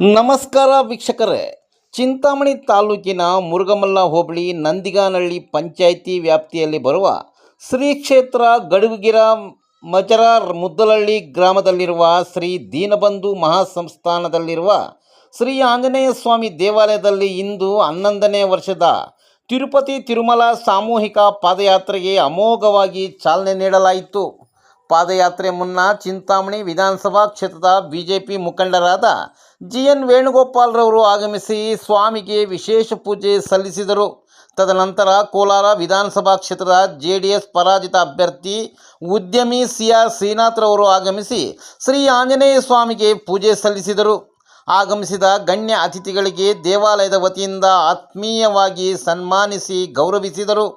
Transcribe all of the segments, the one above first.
ನಮಸ್ಕಾರ ವೀಕ್ಷಕರೇ. ಚಿಂತಾಮಣಿ ತಾಲೂಕಿನ ಮುರುಗಮಲ್ಲ ಹೋಬಳಿ ನಂದಿಗಾನಹಳ್ಳಿ ಪಂಚಾಯಿತಿ ವ್ಯಾಪ್ತಿಯಲ್ಲಿ ಬರುವ ಶ್ರೀ ಕ್ಷೇತ್ರ ಗಡುಗಿರ ಮಜರಾರ್ ಮುದ್ದಲಹಳ್ಳಿ ಗ್ರಾಮದಲ್ಲಿರುವ ಶ್ರೀ ದೀನಬಂಧು ಮಹಾಸಂಸ್ಥಾನದಲ್ಲಿರುವ ಶ್ರೀ ಆಂಜನೇಯ ಸ್ವಾಮಿ ದೇವಾಲಯದಲ್ಲಿ ಇಂದು 11ನೇ ವರ್ಷದ ತಿರುಪತಿ ತಿರುಮಲ ಸಾಮೂಹಿಕ ಪಾದಯಾತ್ರೆಗೆ ಅಮೋಘವಾಗಿ ಚಾಲನೆ ನೀಡಲಾಯಿತು. ಪಾದಯಾತ್ರೆ ಮುನ್ನ ಚಿಂತಾಮಣಿ ವಿಧಾನಸಭಾ ಕ್ಷೇತ್ರದ ಬಿಜೆಪಿ ಮುಖಂಡರಾದ GN ವೇಣುಗೋಪಾಲ್ರವರು ಆಗಮಿಸಿ ಸ್ವಾಮಿಗೆ ವಿಶೇಷ ಪೂಜೆ ಸಲ್ಲಿಸಿದರು. ತದನಂತರ ಕೋಲಾರ ವಿಧಾನಸಭಾ ಕ್ಷೇತ್ರದ JDS ಪರಾಜಿತ ಅಭ್ಯರ್ಥಿ ಉದ್ಯಮಿ CR ಶ್ರೀನಾಥ್ರವರು ಆಗಮಿಸಿ ಶ್ರೀ ಆಂಜನೇಯ ಸ್ವಾಮಿಗೆ ಪೂಜೆ ಸಲ್ಲಿಸಿದರು. ಆಗಮಿಸಿದ ಗಣ್ಯ ಅತಿಥಿಗಳಿಗೆ ದೇವಾಲಯದ ವತಿಯಿಂದ ಆತ್ಮೀಯವಾಗಿ ಸನ್ಮಾನಿಸಿ ಗೌರವಿಸಿದರು.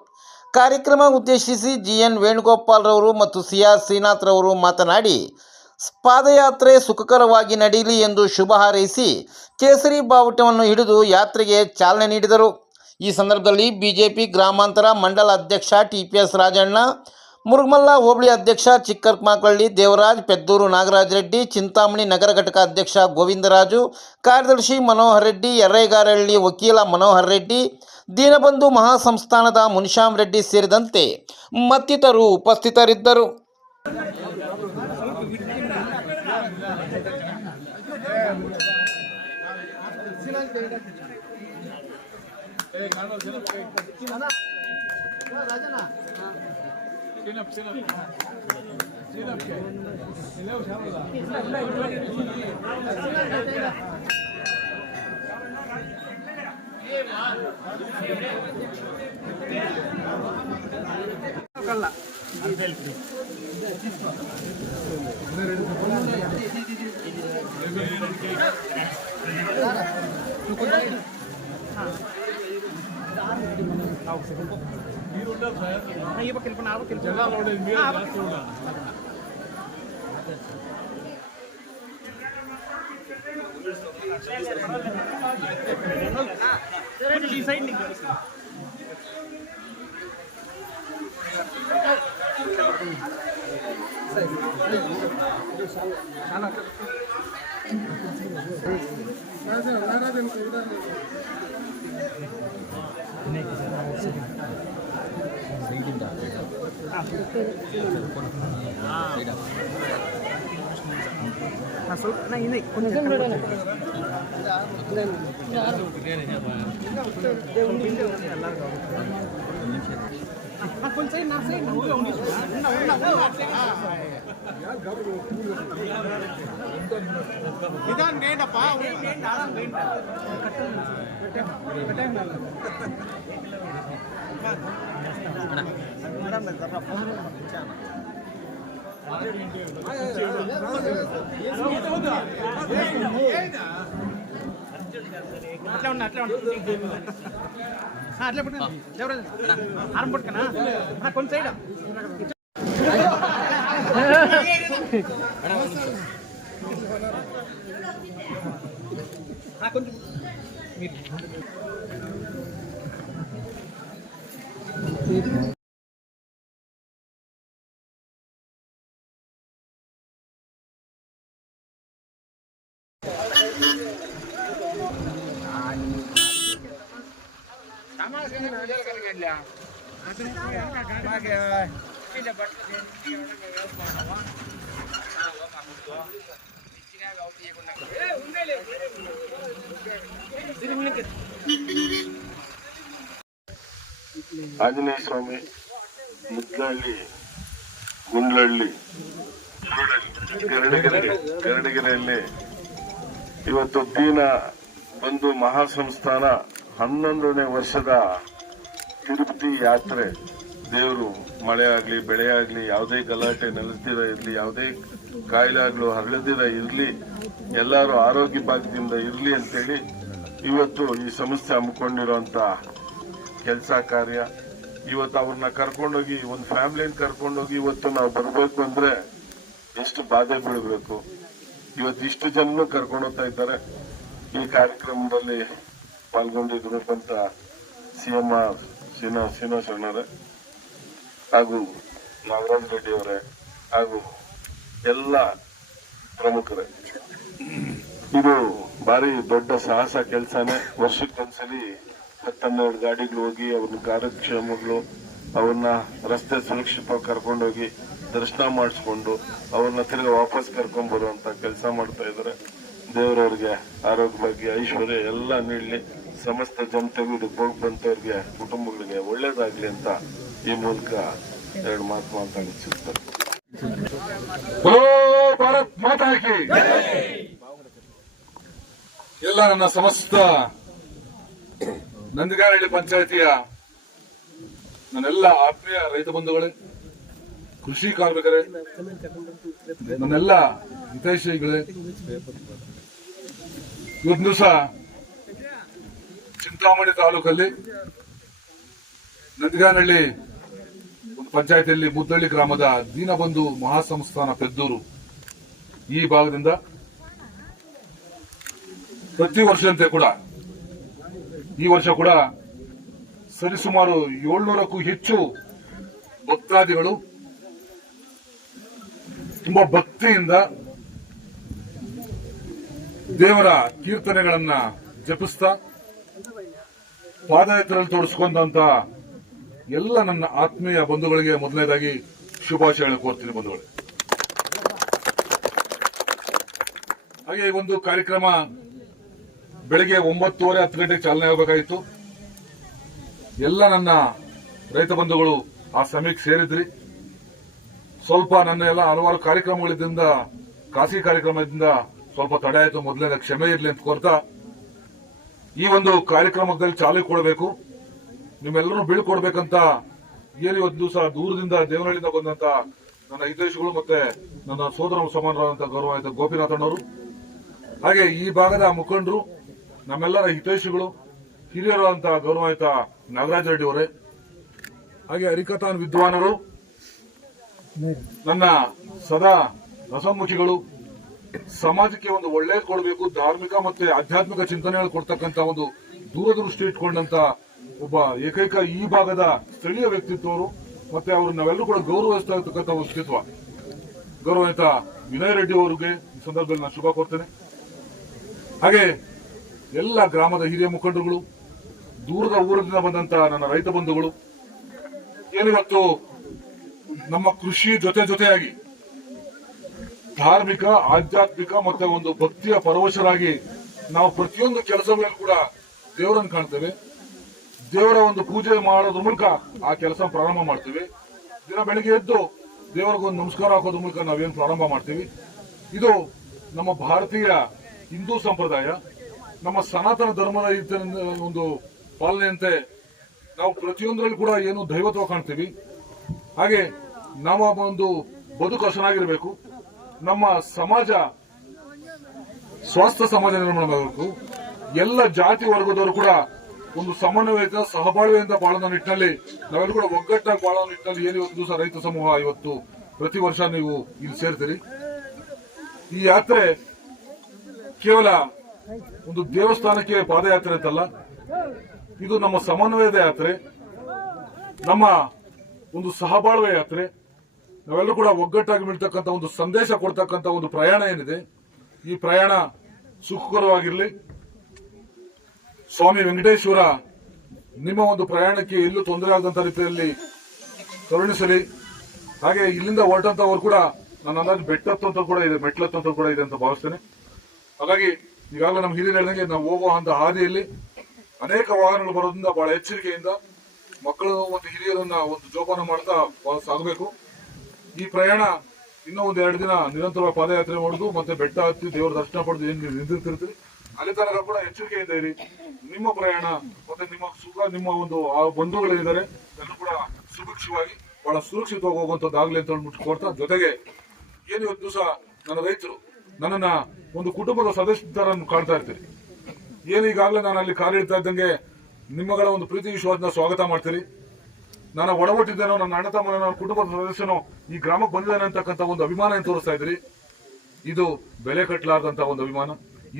ಕಾರ್ಯಕ್ರಮ ಉದ್ದೇಶಿಸಿ GN ವೇಣುಗೋಪಾಲ್ರವರು ಮತ್ತು CR ಶ್ರೀನಾಥ್ರವರು ಮಾತನಾಡಿ, ಪಾದಯಾತ್ರೆ ಸುಖಕರವಾಗಿ ನಡೆಯಲಿ ಎಂದು ಶುಭ ಹಾರೈಸಿ ಕೇಸರಿ ಬಾವುಟವನ್ನು ಹಿಡಿದು ಯಾತ್ರೆಗೆ ಚಾಲನೆ ನೀಡಿದರು. ಈ ಸಂದರ್ಭದಲ್ಲಿ ಬಿಜೆಪಿ ಗ್ರಾಮಾಂತರ ಮಂಡಲ ಅಧ್ಯಕ್ಷ TPS ರಾಜಣ್ಣ, ಮುರುಗಮಲ್ಲ ಹೋಬಳಿ ಅಧ್ಯಕ್ಷ ಚಿಕ್ಕರ್ಕಮಕಳ್ಳಿ ದೇವರಾಜ್, ಪೆದ್ದೂರು ನಾಗರಾಜ ರೆಡ್ಡಿ, ಚಿಂತಾಮಣಿ ನಗರ ಘಟಕ ಅಧ್ಯಕ್ಷ ಗೋವಿಂದರಾಜು, ಕಾರ್ಯದರ್ಶಿ ಮನೋಹರ್ ರೆಡ್ಡಿ, ಯರ್ರೇಗಾರಹಳ್ಳಿ ವಕೀಲ ಮನೋಹರ್ ರೆಡ್ಡಿ, ದೀನಬಂಧು ಮಹಾಸಂಸ್ಥಾನದ ಮುನಿಶ್ಯಾಮ್ ರೆಡ್ಡಿ ಸೇರಿದಂತೆ ಮತ್ತಿತರರು ಉಪಸ್ಥಿತರಿದ್ದರು. అట్లే పుట్టిన ఆరం పుట్టుకనా కొంచెం సైడ్ కొంచెం ಆಂಜನೇಯ ಸ್ವಾಮಿ ಮುದ್ದಲಹಳ್ಳಿ, ಗುಂಡ್ಲಹಳ್ಳಿ, ಕರಡಗೆರೆಯಲ್ಲಿ ಇವತ್ತು ದೀನ ಬಂಧು ಮಹಾಸಂಸ್ಥಾನ 11ನೇ ವರ್ಷದ ತಿರುಪತಿ ಯಾತ್ರೆ. ದೇವರು ಮಳೆ ಆಗ್ಲಿ ಬೆಳೆ ಆಗ್ಲಿ ಯಾವುದೇ ಗಲಾಟೆ ನೆಲೆಸ್ದಿರ ಇರ್ಲಿ, ಯಾವುದೇ ಕಾಯಿಲೆ ಆಗ್ಲು ಹರಳದಿರ ಇರ್ಲಿ, ಎಲ್ಲರೂ ಆರೋಗ್ಯ ಭಾಗದಿಂದ ಇರ್ಲಿ ಅಂತೇಳಿ ಇವತ್ತು ಈ ಸಂಸ್ಥೆ ಹಮ್ಮಿಕೊಂಡಿರುವಂತ ಕೆಲಸ ಕಾರ್ಯ. ಇವತ್ತು ಅವ್ರನ್ನ ಕರ್ಕೊಂಡೋಗಿ ಒಂದು ಫ್ಯಾಮಿಲಿನ ಕರ್ಕೊಂಡೋಗಿ ಇವತ್ತು ನಾವು ಬರಬೇಕು ಅಂದ್ರೆ ಎಷ್ಟು ಬಾಧೆ ಬೀಳಬೇಕು. ಇವತ್ತು ಇಷ್ಟು ಜನನು ಕರ್ಕೊಂಡು ಹೋಗ್ತಾ ಇದ್ದಾರೆ. ಈ ಕಾರ್ಯಕ್ರಮದಲ್ಲಿ ಪಾಲ್ಗೊಂಡಿದ್ರು ಅಂತ CM ಶ್ರೀನಿವಾಸ ಅಣ್ಣರೇ ಹಾಗೂ ನಾಗರಾಜ ರೆಡ್ಡಿ ಅವರೇ ಹಾಗೂ ಎಲ್ಲ ಪ್ರಮುಖರೇ. ಇದು ಭಾರಿ ದೊಡ್ಡ ಸಾಹಸ ಕೆಲಸನೇ. ವರ್ಷಕ್ಕೊಂದ್ಸಲಿ 10-12 ಗಾಡಿಗಳು ಹೋಗಿ ಅವ್ರನ್ನ ಕಾರ್ಯಕ್ಷೇಮಗಳು ಅವ್ರನ್ನ ರಸ್ತೆ ಸುರಕ್ಷಿತವಾಗಿ ಕರ್ಕೊಂಡೋಗಿ ದರ್ಶನ ಮಾಡಿಸ್ಕೊಂಡು ಅವ್ರನ್ನ ತಿರ್ಗಿ ವಾಪಸ್ ಕರ್ಕೊಂಡ್ ಬರುವಂತ ಕೆಲಸ ಮಾಡ್ತಾ ಇದ್ದಾರೆ. ದೇವರವ್ರಿಗೆ ಆರೋಗ್ಯ ಬಗ್ಗೆ ಐಶ್ವರ್ಯ ಎಲ್ಲ ನೀಡಲಿ, ಸಮಸ್ತ ಜನತೆಗೂ ಇದಕ್ಕೆ ಹೋಗಿ ಬಂತವ್ರಿಗೆ ಕುಟುಂಬಗಳಿಗೆ ಒಳ್ಳೇದಾಗ್ಲಿ ಅಂತ ಈ ಮೂಲಕ 2 ಮಾತು ಮಾತಾಡಿಸಿರ್ತಾರೆ. ಭಾರತ್ ಮಾತಾ ಕಿ ಎಲ್ಲ ನನ್ನ ಸಮಸ್ತ ನಂದಿಗಾನಹಳ್ಳಿ ಪಂಚಾಯಿತಿಯ ನನ್ನೆಲ್ಲ ಆತ್ಮೀಯ ರೈತ ಬಂಧುಗಳೇ, ಕೃಷಿ ಕಾರ್ಮಿಕರೇ, ನನ್ನೆಲ್ಲ ಹಿತೈಷಿಗಳೇ, ಇವತ್ತು ದಿವಸ ಚಿಂತಾಮಣಿ ತಾಲೂಕಲ್ಲಿ ನಂದಿಗಾನಹಳ್ಳಿ ಒಂದು ಪಂಚಾಯತಿಯಲ್ಲಿ ಮುದ್ದಳ್ಳಿ ಗ್ರಾಮದ ದೀನಬಂಧು ಮಹಾಸಂಸ್ಥಾನ ಪೆದ್ದೂರು ಈ ಭಾಗದಿಂದ ಪ್ರತಿ ವರ್ಷದಂತೆ ಕೂಡ ಈ ವರ್ಷ ಕೂಡ ಸರಿಸುಮಾರು 700ಕ್ಕೂ ಹೆಚ್ಚು ಭಕ್ತಾದಿಗಳು ತುಂಬಾ ಭಕ್ತಿಯಿಂದ ದೇವರ ಕೀರ್ತನೆಗಳನ್ನ ಜಪಿಸ್ತಾ ಪಾದಯಾತ್ರೆಯಲ್ಲಿ ತೋರಿಸ್ಕೊಂಡಂತ ಎಲ್ಲ ನನ್ನ ಆತ್ಮೀಯ ಬಂಧುಗಳಿಗೆ ಮೊದಲನೇದಾಗಿ ಶುಭಾಶಯ ಕೋರ್ತೀನಿ ಬಂಧುಗಳೇ. ಹಾಗೆ ಈ ಒಂದು ಕಾರ್ಯಕ್ರಮ ಬೆಳಿಗ್ಗೆ 9:30 10 ಗಂಟೆಗೆ ಚಾಲನೆ ಆಗಬೇಕಾಗಿತ್ತು. ಎಲ್ಲ ನನ್ನ ರೈತ ಬಂಧುಗಳು ಆ ಸಮಯಕ್ಕೆ ಸೇರಿದ್ರಿ. ಸ್ವಲ್ಪ ನನ್ನ ಎಲ್ಲ ಹಲವಾರು ಕಾರ್ಯಕ್ರಮಗಳಿಂದ ಖಾಸಗಿ ಕಾರ್ಯಕ್ರಮದಿಂದ ಸ್ವಲ್ಪ ತಡೆ ಆಯಿತು. ಮೊದಲನೇ ಕ್ಷಮೆ ಇರಲಿ ಅಂತ ಕೋರ್ತಾ ಈ ಒಂದು ಕಾರ್ಯಕ್ರಮದಲ್ಲಿ ಚಾಲನೆ ಕೊಡಬೇಕು, ನಿಮ್ಮೆಲ್ಲರೂ ಬೀಳ್ಕೊಡ್ಬೇಕಂತ ಏನು ಇವತ್ತು ದಿವಸ ದೂರದಿಂದ ದೇವನಹಳ್ಳಿಯಿಂದ ಬಂದಂತ ನನ್ನ ಹಿತೈಷಿಗಳು ಮತ್ತೆ ನನ್ನ ಸೋದರ ಸಮಾನರಾದಂತಹ ಗೌರವಾನ್ವಿತ ಗೋಪಿನಾಥಣ್ಣವರು, ಹಾಗೆ ಈ ಭಾಗದ ಮುಖಂಡರು, ನಮ್ಮೆಲ್ಲರ ಹಿತೈಷಿಗಳು, ಹಿರಿಯರಾದಂತಹ ಗೌರವಾನ್ವಿತ ನಾಗರಾಜ ರೆಡ್ಡಿ ಅವರೇ, ಹಾಗೆ ಹರಿಕಥಾನ್ ವಿದ್ವಾನರು, ನನ್ನ ಸದಾ ರಸಮುಖಿಗಳು, ಸಮಾಜಕ್ಕೆ ಒಂದು ಒಳ್ಳೇದು ಕೊಡಬೇಕು, ಧಾರ್ಮಿಕ ಮತ್ತೆ ಆಧ್ಯಾತ್ಮಿಕ ಚಿಂತನೆಗಳು ಕೊಡ್ತಕ್ಕಂತ ಒಂದು ದೂರದೃಷ್ಟಿ ಇಟ್ಕೊಂಡಂತ ಒಬ್ಬ ಏಕೈಕ ಈ ಭಾಗದ ಸ್ಥಳೀಯ ವ್ಯಕ್ತಿತ್ವರು, ಮತ್ತೆ ಅವರು ನಾವೆಲ್ಲರೂ ಕೂಡ ಗೌರವಿಸ್ತಾ ಇರ್ತಕ್ಕಂಥ ವ್ಯಕ್ತಿತ್ವ ಗೌರವಾನ್ವಿತ ವಿನಯ್ ರೆಡ್ಡಿ ಅವರಿಗೆ ಈ ಸಂದರ್ಭದಲ್ಲಿ ನಾನು ಶುಭ ಕೋರ್ತೇನೆ. ಹಾಗೆ ಎಲ್ಲ ಗ್ರಾಮದ ಹಿರಿಯ ಮುಖಂಡರುಗಳು, ದೂರದ ಊರಿನಿಂದ ಬಂದಂತ ನನ್ನ ರೈತ ಬಂಧುಗಳು, ಏನಿವತ್ತು ನಮ್ಮ ಕೃಷಿ ಜೊತೆಯಾಗಿ ಧಾರ್ಮಿಕ, ಆಧ್ಯಾತ್ಮಿಕ ಮತ್ತೆ ಒಂದು ಭಕ್ತಿಯ ಪರವಶರಾಗಿ ನಾವು ಪ್ರತಿಯೊಂದು ಕೆಲಸಗಳಲ್ಲೂ ಕೂಡ ದೇವರನ್ನು ಕಾಣ್ತೇವೆ. ದೇವರ ಒಂದು ಪೂಜೆ ಮಾಡೋದ್ರ ಮೂಲಕ ಆ ಕೆಲಸ ಪ್ರಾರಂಭ ಮಾಡ್ತೀವಿ. ದಿನ ಬೆಳಿಗ್ಗೆ ಎದ್ದು ದೇವರಿಗೊಂದು ನಮಸ್ಕಾರ ಹಾಕೋದ್ರ ಮೂಲಕ ನಾವೇನು ಪ್ರಾರಂಭ ಮಾಡ್ತೀವಿ. ಇದು ನಮ್ಮ ಭಾರತೀಯ ಹಿಂದೂ ಸಂಪ್ರದಾಯ, ನಮ್ಮ ಸನಾತನ ಧರ್ಮದ ಒಂದು ಪಾಲನೆಯಂತೆ ನಾವು ಪ್ರತಿಯೊಂದರಲ್ಲಿ ಕೂಡ ಏನು ದೈವತ್ವ ಕಾಣ್ತೀವಿ. ಹಾಗೆ ನಮ್ಮ ಒಂದು ಬದುಕು ಹಸನಾಗಿರಬೇಕು, ನಮ್ಮ ಸಮಾಜ ಸ್ವಾಸ್ಥ್ಯ ಸಮಾಜ ನಿರ್ಮಾಣ ಮಾಡಬೇಕು, ಎಲ್ಲ ಜಾತಿ ವರ್ಗದವರು ಕೂಡ ಒಂದು ಸಮನ್ವಯತೆ ಸಹಬಾಳ್ವೆಯಿಂದ ಬಾಳುವ ನಿಟ್ಟಿನಲ್ಲಿ ನಾವೆಲ್ಲರೂ ಕೂಡ ಒಗ್ಗಟ್ಟಾಗಿ ಬಾಳುವ ನಿಟ್ಟಿನಲ್ಲಿ ಏನು ಇವತ್ತು ದಿವಸ ರೈತ ಸಮೂಹ ಇವತ್ತು ಪ್ರತಿ ವರ್ಷ ನೀವು ಇಲ್ಲಿ ಸೇರ್ತೀರಿ. ಈ ಯಾತ್ರೆ ಕೇವಲ ಒಂದು ದೇವಸ್ಥಾನಕ್ಕೆ ಪಾದಯಾತ್ರೆ ಅಂತಲ್ಲ, ಇದು ನಮ್ಮ ಸಮನ್ವಯದ ಯಾತ್ರೆ, ನಮ್ಮ ಒಂದು ಸಹಬಾಳ್ವೆ ಯಾತ್ರೆ, ನಾವೆಲ್ಲರೂ ಕೂಡ ಒಗ್ಗಟ್ಟಾಗಿ ಮಿಳ್ತಕ್ಕಂಥ ಒಂದು ಸಂದೇಶ ಕೊಡ್ತಕ್ಕಂಥ ಒಂದು ಪ್ರಯಾಣ ಏನಿದೆ, ಈ ಪ್ರಯಾಣ ಸುಖಕರವಾಗಿರಲಿ. ಸ್ವಾಮಿ ವೆಂಕಟೇಶ್ವರ ನಿಮ್ಮ ಒಂದು ಪ್ರಯಾಣಕ್ಕೆ ಎಲ್ಲೂ ತೊಂದರೆ ಆಗದಂತ ರೀತಿಯಲ್ಲಿ ಕರುಣಿಸಲಿ. ಹಾಗೆ ಇಲ್ಲಿಂದ ಹೊರಟಂತವರು ಕೂಡ ನನ್ನ ಅಂದಾಜು ಬೆಟ್ಟತ್ತಂತ ಕೂಡ ಇದೆ, ಮೆಟ್ಲತ್ತಂತ ಕೂಡ ಇದೆ ಅಂತ ಭಾವಿಸ್ತೇನೆ. ಹಾಗಾಗಿ ಈಗಾಗಲೇ ನಮ್ಮ ಹಿರಿಯರು ಹೇಳಿದಂಗೆ ನಾವು ಹೋಗುವಂತ ಹಾದಿಯಲ್ಲಿ ಅನೇಕ ವಾಹನಗಳು ಬರೋದ್ರಿಂದ ಬಹಳ ಎಚ್ಚರಿಕೆಯಿಂದ ಮಕ್ಕಳು ಮತ್ತು ಹಿರಿಯರನ್ನ ಒಂದು ಜೋಪಾನ ಮಾಡ್ತಾ ಸಾಗಬೇಕು. ಈ ಪ್ರಯಾಣ ಇನ್ನೂ ಒಂದು 2 ದಿನ ನಿರಂತರವಾಗಿ ಪಾದಯಾತ್ರೆ ಮಾಡುದು ಮತ್ತೆ ಬೆಟ್ಟ ಹತ್ತಿ ದೇವರ ದರ್ಶನ ಪಡೆದು ಏನ್ ನಿಂತಿರ್ತೀರಿ ಅಲ್ಲಿ ತನಕ ಕೂಡ ಎಚ್ಚರಿಕೆಯಿಂದ ಇರಿ. ನಿಮ್ಮ ಪ್ರಯಾಣ ಮತ್ತೆ ನಿಮ್ಮ ಸುಖ, ನಿಮ್ಮ ಒಂದು ಬಂಧುಗಳೇನಿದ್ದಾರೆ ಎಲ್ಲರೂ ಕೂಡ ಸುಭಿಕ್ಷವಾಗಿ ಬಹಳ ಸುರಕ್ಷಿತವಾಗಿ ಹೋಗುವಂತದ್ದಾಗ್ಲಿ ಅಂತ ಮುಟ್ಕೊಡ್ತಾ, ಜೊತೆಗೆ ಏನು ಇವತ್ತು ದಿವಸ ನನ್ನ ರೈತರು ನನ್ನನ್ನ ಒಂದು ಕುಟುಂಬದ ಸದಸ್ಯರನ್ನು ಕಾಣ್ತಾ ಇರ್ತೀರಿ. ಏನು ಈಗಾಗಲೇ ನಾನು ಅಲ್ಲಿ ಕಾರ್ಯನಿರ್ತಾ ಇದ್ದಂಗೆ ನಿಮ್ಮಗಳ ಒಂದು ಪ್ರೀತಿ ವಿಶ್ವಾಸನ ಸ್ವಾಗತ ಮಾಡ್ತೀರಿ. ನಾನು ಒಡಗೊಟ್ಟಿದ್ದೇನೋ, ನನ್ನ ಅಣ್ಣ ತಮ್ಮ, ನನ್ನ ಕುಟುಂಬದ ಸದಸ್ಯನೋ ಈ ಗ್ರಾಮಕ್ಕೆ ಬಂದಿದ್ದಾನೆ ಅಂತಕ್ಕಂಥ ಒಂದು ಅಭಿಮಾನ ಏನು ತೋರಿಸ್ತಾ ಇದ್ರಿ. ಇದು ಬೆಲೆ ಕಟ್ಟಲಾರ್ದಂತ ಒಂದು ಅಭಿಮಾನ.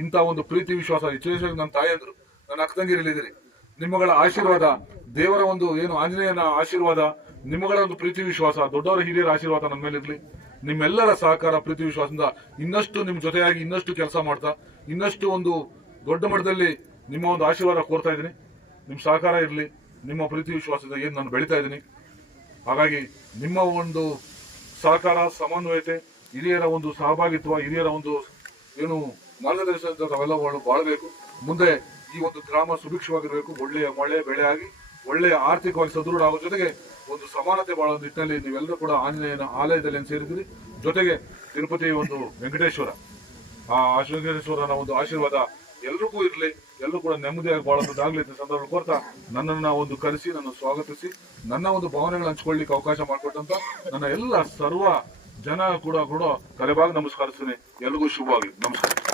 ಇಂಥ ಒಂದು ಪ್ರೀತಿ ವಿಶ್ವಾಸ ವಿಶೇಷವಾಗಿ ನನ್ನ ತಾಯಂದ್ರು, ನನ್ನ ಅಕ್ಕ ತಂಗಿರಲಿದ್ದೀರಿ. ನಿಮ್ಮಗಳ ಆಶೀರ್ವಾದ, ದೇವರ ಒಂದು ಏನು ಆಂಜನೇಯನ ಆಶೀರ್ವಾದ, ನಿಮ್ಮಗಳ ಒಂದು ಪ್ರೀತಿ ವಿಶ್ವಾಸ, ದೊಡ್ಡವರ ಹಿರಿಯರ ಆಶೀರ್ವಾದ ನನ್ನ ಮೇಲಿರಲಿ. ನಿಮ್ಮೆಲ್ಲರ ಸಹಕಾರ ಪ್ರೀತಿ ವಿಶ್ವಾಸದಿಂದ ಇನ್ನಷ್ಟು ನಿಮ್ ಜೊತೆಯಾಗಿ ಇನ್ನಷ್ಟು ಕೆಲಸ ಮಾಡ್ತಾ ಇನ್ನಷ್ಟು ಒಂದು ದೊಡ್ಡ ಮಟ್ಟದಲ್ಲಿ ನಿಮ್ಮ ಒಂದು ಆಶೀರ್ವಾದ ಕೋರ್ತಾ ಇದ್ದೀನಿ. ನಿಮ್ಮ ಸಹಕಾರ ಇರಲಿ, ನಿಮ್ಮ ಪ್ರೀತಿ ವಿಶ್ವಾಸದ ಏನು ನಾನು ಬೆಳೀತಾ ಇದ್ದೀನಿ. ಹಾಗಾಗಿ ನಿಮ್ಮ ಒಂದು ಸಹಕಾರ, ಸಮನ್ವಯತೆ, ಹಿರಿಯರ ಒಂದು ಸಹಭಾಗಿತ್ವ, ಹಿರಿಯರ ಒಂದು ಏನು ಮಾರ್ಗದರ್ಶನ ಅವೆಲ್ಲ ಬಾಳಬೇಕು. ಮುಂದೆ ಈ ಒಂದು ಗ್ರಾಮ ಸುಭಿಕ್ಷವಾಗಿರಬೇಕು. ಒಳ್ಳೆಯ ಮಳೆ ಬೆಳೆ ಆಗಿ ಒಳ್ಳೆಯ ಆರ್ಥಿಕವಾಗಿ ಸದೃಢ ಆಗೋ ಜೊತೆಗೆ ಒಂದು ಸಮಾನತೆ ಬಾಳೋ ನಿಟ್ಟಿನಲ್ಲಿ ನೀವೆಲ್ಲರೂ ಕೂಡ ಆಂಜನೇಯನ ಆಲಯದಲ್ಲಿ ಸೇರಿದ್ದೀರಿ. ಜೊತೆಗೆ ತಿರುಪತಿ ಒಂದು ವೆಂಕಟೇಶ್ವರ, ಆ ವೆಂಕಟೇಶ್ವರನ ಒಂದು ಆಶೀರ್ವಾದ ಎಲ್ರಿಗೂ ಇರಲಿ, ಎಲ್ಲರೂ ಕೂಡ ನೆಮ್ಮದಿಯಾಗಿ ಬಾಳೋದಾಗ್ಲಿ ಅಂತ ಸಂದರ್ಭ ಕೋರ್ತಾ ನನ್ನನ್ನು ಒಂದು ಕರೆಸಿ, ನನ್ನ ಸ್ವಾಗತಿಸಿ, ನನ್ನ ಒಂದು ಭಾವನೆಗಳನ್ನು ಹಂಚ್ಕೊಳ್ಳಿಕ್ಕೆ ಅವಕಾಶ ಮಾಡಿಕೊಟ್ಟಂತ ನನ್ನ ಎಲ್ಲ ಸರ್ವ ಜನ ಕೂಡ ತಲೆಬಾಗಿ ನಮಸ್ಕರಿಸ್ತೀನಿ. ಎಲ್ರಿಗೂ ಶುಭವಾಗಲಿ. ನಮಸ್ಕಾರ.